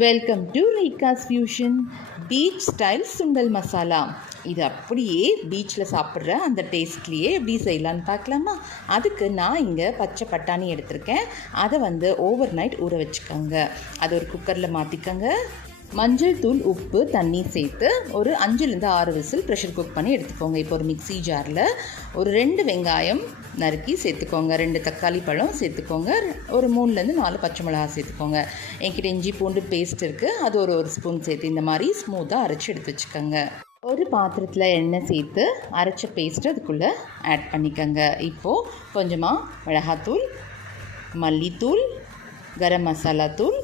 Welcome to ரீகாஸ் fusion. Beach style sundal masala. இது அப்படியே பீச்சில் சாப்பிட்ற அந்த டேஸ்ட்லேயே எப்படி செய்யலான்னு பார்க்கலாமா? அதுக்கு நான் இங்கே பச்சை பட்டாணி எடுத்திருக்கேன். அதை ஓவர் நைட் ஊற வச்சுக்கோங்க. அதை ஒரு குக்கரில் மாற்றிக்கோங்க. மஞ்சள் தூள், உப்பு, தண்ணி சேர்த்து ஒரு 5-6 விசில் ப்ரெஷர் குக் பண்ணி எடுத்துக்கோங்க. இப்போ ஒரு மிக்ஸி ஜாரில் ஒரு 2 வெங்காயம் நறுக்கி சேர்த்துக்கோங்க, 2 தக்காளி பழம் சேர்த்துக்கோங்க, ஒரு 3-4 பச்சை மிளகா சேர்த்துக்கோங்க. என்கிட்ட இஞ்சி பூண்டு பேஸ்ட் இருக்குது, அது ஒரு ஸ்பூன் சேர்த்து இந்த மாதிரி ஸ்மூத்தாக அரைச்சி எடுத்து வச்சுக்கோங்க. ஒரு பாத்திரத்தில் எண்ணெய் சேர்த்து அரைச்ச பேஸ்ட்டு அதுக்குள்ளே ஆட் பண்ணிக்கோங்க. இப்போது கொஞ்சமாக மிளகாத்தூள், மல்லித்தூள், கரம் மசாலா தூள்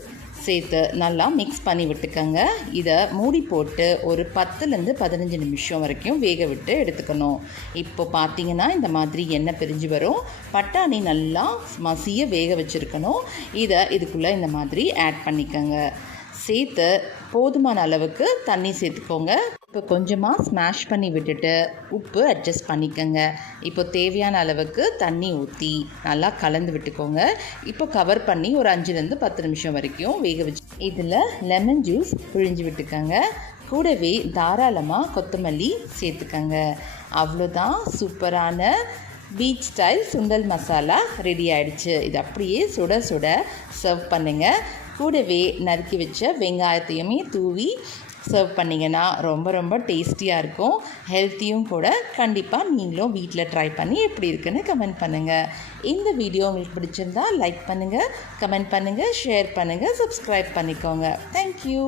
சேர்த்து நல்லா மிக்ஸ் பண்ணி விட்டுக்கோங்க. இதை மூடி போட்டு ஒரு 10-15 நிமிஷம் வரைக்கும் வேக விட்டு எடுத்துக்கணும். இப்போ பார்த்தீங்கன்னா இந்த மாதிரி எண்ணெய் பிரிஞ்சு வரும். பட்டாணி நல்லா மசிய வேக வச்சுருக்கணும். இதை இதுக்குள்ளே இந்த மாதிரி ஆட் பண்ணிக்கோங்க. சேர்த்து போதுமான அளவுக்கு தண்ணி சேர்த்துக்கோங்க. இப்போ கொஞ்சமாக ஸ்மாஷ் பண்ணி விட்டுட்டு உப்பு அட்ஜஸ்ட் பண்ணிக்கோங்க. இப்போ தேவையான அளவுக்கு தண்ணி ஊற்றி நல்லா கலந்து விட்டுக்கோங்க. இப்போ கவர் பண்ணி ஒரு 5-10 நிமிஷம் வரைக்கும் வேக வச்சு இதில் லெமன் ஜூஸ் பிழிஞ்சு விட்டுக்கோங்க. கூடவே தாராளமாக கொத்தமல்லி சேர்த்துக்கோங்க. அவ்வளோதான், சூப்பரான beach style sundal masala ready ஆகிடுச்சு. இது அப்படியே சுட சுட சர்வ் பண்ணுங்கள். கூடவே நறுக்கி வச்ச வெங்காயத்தையுமே தூவி சர்வ் பண்ணிங்கன்னா ரொம்ப டேஸ்டியாக இருக்கும். ஹெல்த்தியும் கூட. கண்டிப்பாக நீங்களும் வீட்டில் ட்ரை பண்ணி எப்படி இருக்குன்னு கமெண்ட் பண்ணுங்கள். இந்த வீடியோ உங்களுக்கு பிடிச்சிருந்தா லைக் பண்ணுங்கள், கமெண்ட் பண்ணுங்கள், ஷேர் பண்ணுங்கள், சப்ஸ்கிரைப் பண்ணிக்கோங்க. தேங்க்யூ.